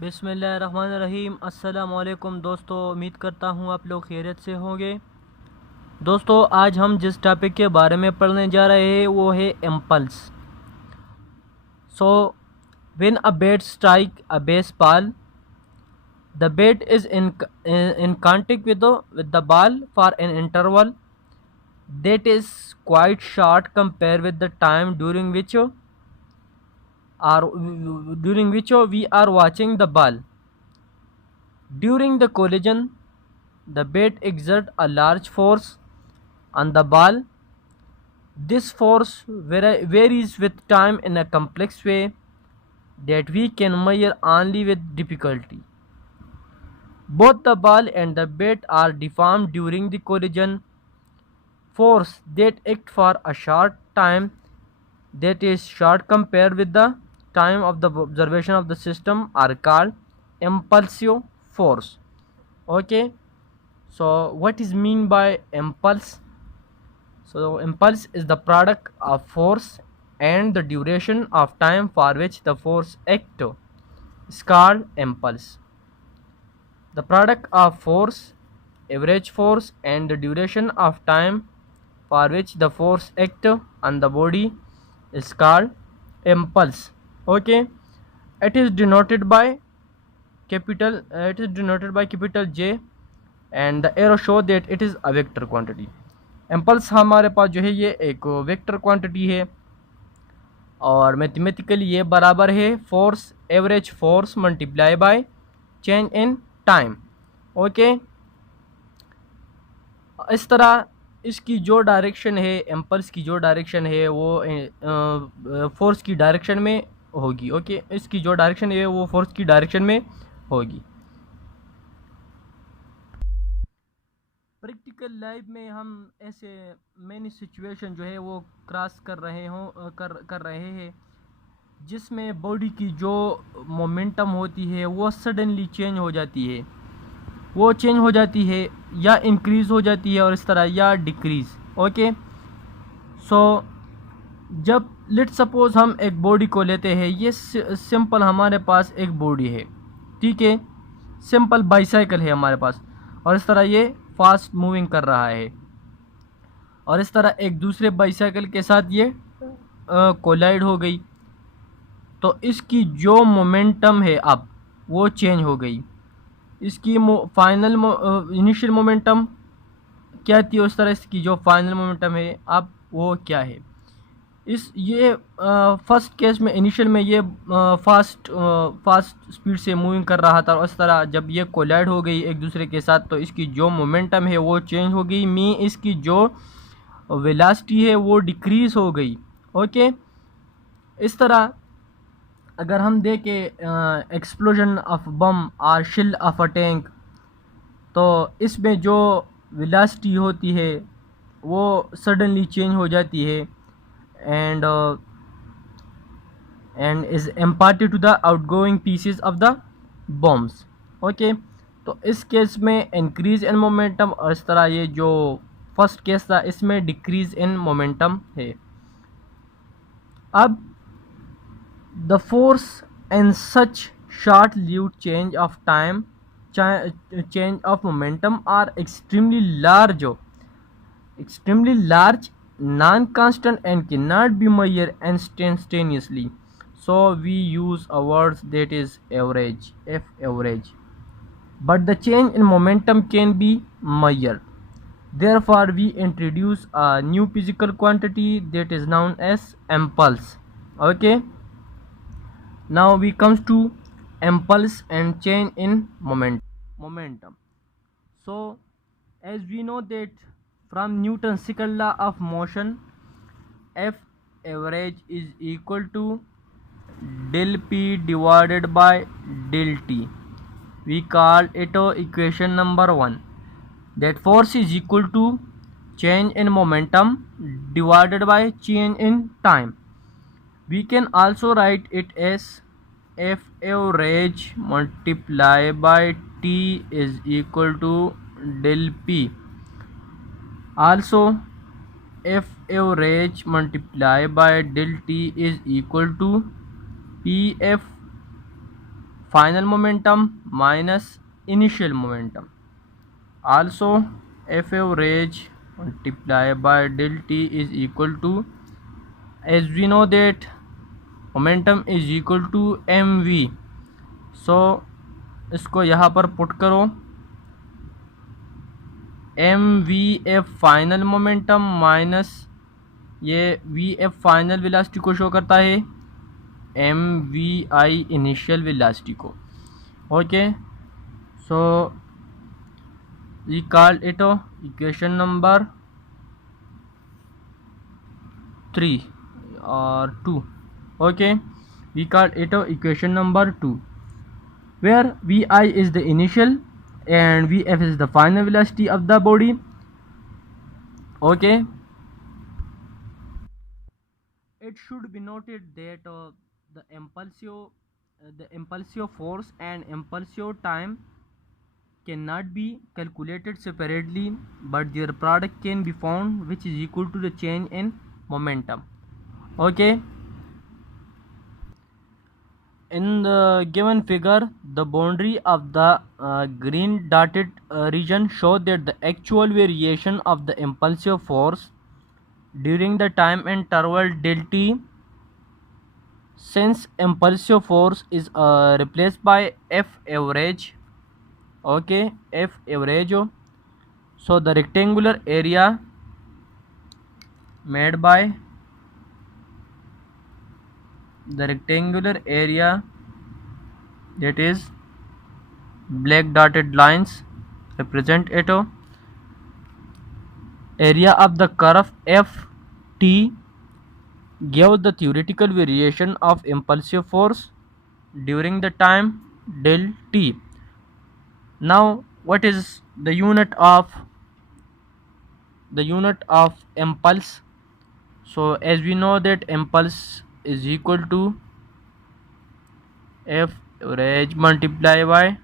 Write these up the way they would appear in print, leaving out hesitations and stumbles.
बिस्मिल्लाहिर्रहमानिर्रहीम। अस्सलाम वालेकुम दोस्तों, उम्मीद करता हूँ आप लोग खैरियत से होंगे। दोस्तों, आज हम जिस टॉपिक के बारे में पढ़ने जा रहे हैं वो है impulse. So when a bat strike a baseball, the bat is in contact with the ball for an interval that is quite short compared with the time during which we are watching the ball. During the collision, the bat exerts a large force on the ball. This force varies with time in a complex way that we can measure only with difficulty. Both the ball and the bat are deformed during the collision. Force that act for a short time, that is short compared with the time of the observation of the system, are called impulsive force. Okay, so what is mean by impulse? So impulse is the product of force and the duration of time for which the force act is called impulse. The product of force, average force, and the duration of time for which the force act on the body is called impulse. Okay, it is denoted by capital J, and the arrow show that it is a vector quantity. Impulse हमारे पास जो है ये एक vector quantity है और mathematically ये बराबर है force, average force multiply by change in time. Okay, इस तरह इसकी जो डायरेक्शन है, इम्पल्स की जो डायरेक्शन है वो फोर्स की डायरेक्शन में होगी। ओके, इसकी जो डायरेक्शन है वो फोर्स की डायरेक्शन में होगी। प्रैक्टिकल लाइफ में हम ऐसे मैनी सिचुएशन जो है वो क्रॉस कर रहे हैं जिसमें बॉडी की जो मोमेंटम होती है वो सडनली चेंज हो जाती है, या इंक्रीज़ हो जाती है और इस तरह, या डिक्रीज़। ओके, सो जब लेट सपोज हम एक बॉडी को लेते हैं, ये सिंपल हमारे पास एक बॉडी है, ठीक है, सिंपल बाईसाइकिल है हमारे पास, और इस तरह ये फास्ट मूविंग कर रहा है और इस तरह एक दूसरे बाईसाइकिल के साथ ये कोलाइड हो गई, तो इसकी जो मोमेंटम है अब वो चेंज हो गई। इसकी फाइनल इनिशियल मोमेंटम क्या थी, उस तरह इसकी जो फाइनल मोमेंटम है अब वो क्या है। ये फर्स्ट केस में इनिशियल में ये फास्ट स्पीड से मूविंग कर रहा था और इस तरह जब ये कोलाइड हो गई एक दूसरे के साथ तो इसकी जो मोमेंटम है वो चेंज हो गई, इसकी जो वेलोसिटी है वो डिक्रीज हो गई। ओके, इस तरह अगर हम देखें एक्सप्लोजन ऑफ बम और शिल ऑफ अ टैंक, तो इसमें जो वेलोसिटी होती है वो सडनली चेंज हो जाती है and is imparted to the outgoing pieces of the bombs. Okay, तो इस केस में इंक्रीज इन मोमेंटम और इस तरह ये जो फर्स्ट केस था इसमें डिक्रीज इन मोमेंटम है। अब the force in such short lived change of time, change of momentum are extremely large, non-constant and cannot be measured instantaneously. So we use a word that is average, f average. But the change in momentum can be measured. Therefore, we introduce a new physical quantity that is known as impulse. Okay. Now we comes to impulse and change in momentum. So as we know that from Newton's second law of motion, F average is equal to del P divided by del T. We call it equation number 1. That force is equal to change in momentum divided by change in time. We can also write it as F average multiplied by T is equal to del P. Also, F average multiplied by del T is equal to PF final momentum minus initial momentum. Also F average multiplied by del T is equal to, as we know that momentum is equal to mv, so इसको यहाँ पर put करो, m v f final momentum minus ये v f final velocity को show करता है m v i initial velocity को. Okay, so we call it equation number 3 or 2. Okay, we call it equation number 2, where vi is the initial and vf is the final velocity of the body. Okay, it should be noted that the impulsive force and impulsive time cannot be calculated separately, but their product can be found, which is equal to the change in momentum. Okay, in the given figure, the boundary of the green dotted region show that the actual variation of the impulsive force during the time interval del t, since impulsive force is replaced by F average. Okay, F average, so the rectangular area made by the rectangular area, that is black dotted lines represent it, area of the curve ft gave the theoretical variation of impulsive force during the time del t. Now what is the unit of impulse? So as we know that impulse is equal to F average multiplied by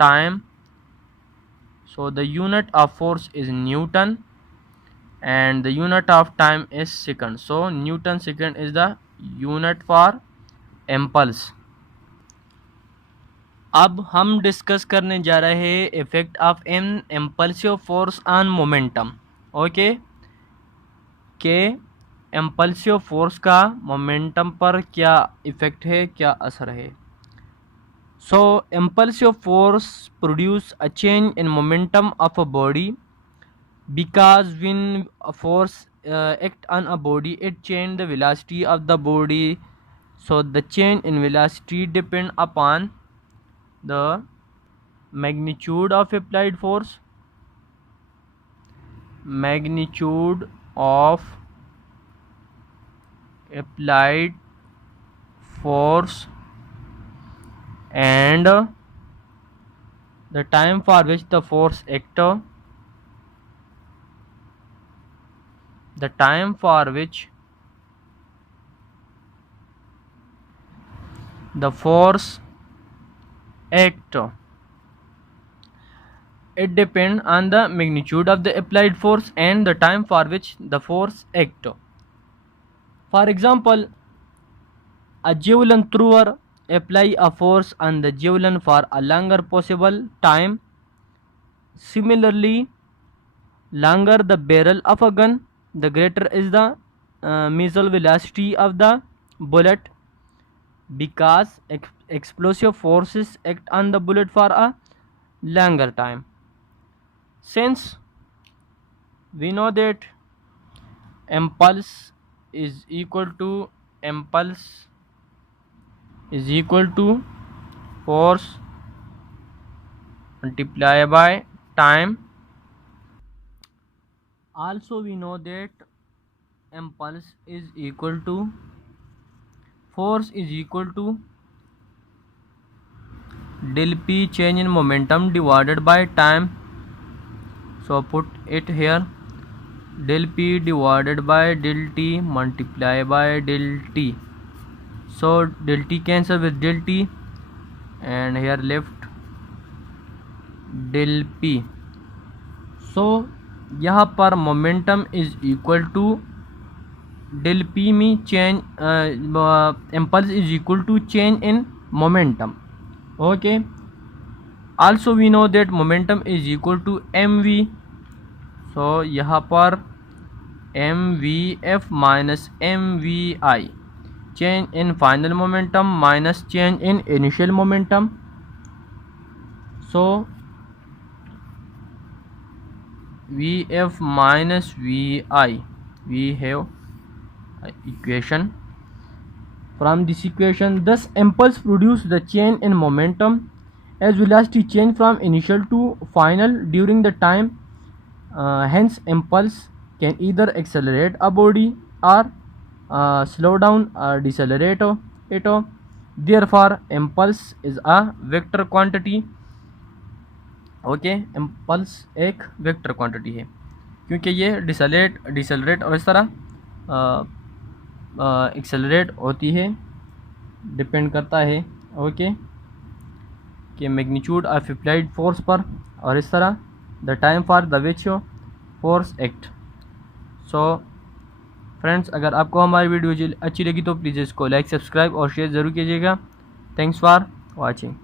time. So the unit of force is Newton and the unit of time is second. So Newton second is the unit for impulse. अब हम discuss करने जा रहे हैं effect of an impulsive force on momentum. Okay, के impulsive force का momentum पर क्या इफ़ेक्ट है, क्या असर है. So impulsive force produce a change in momentum of a body because when a force act on a body, it change the velocity of the body. So the change in velocity depend upon the magnitude of applied force, magnitude of applied force, and the time for which the force act, the time for which the force act. It depends on the magnitude of the applied force and the time for which the force act. For example, a javelin thrower apply a force on the javelin for a longer possible time. Similarly, longer the barrel of a gun, the greater is the muzzle velocity of the bullet, because explosive forces act on the bullet for a longer time. Since we know that impulse is equal to force multiplied by time, also we know that impulse is equal to force is equal to del p change in momentum divided by time. So put it here, del p divided by del t multiplied by del t. So del t cancel with del t and here left del p. So यहाँ पर momentum is equal to del p में change, impulse is equal to change in momentum. Okay, also we know that momentum is equal to mv, so यहाँ पर mvf minus mvi, change in final momentum minus change in initial momentum. So vf minus vi, we have equation. From this equation, thus impulse produce the change in momentum as velocity change from initial to final during the time. Hence impulse can either accelerate a body or slow down or decelerate it. Therefore impulse is a vector quantity. Okay, impulse एक vector quantity है क्योंकि ये decelerate और इस तरह accelerate होती है, depend करता है ओके कि मैग्नीट्यूड ऑफ अप्लाइड फोर्स पर और इस तरह the time for the which force act. So friends, अगर आपको हमारी वीडियो अच्छी लगी तो प्लीज़ इसको लाइक, सब्सक्राइब और शेयर ज़रूर कीजिएगा. Thanks for watching.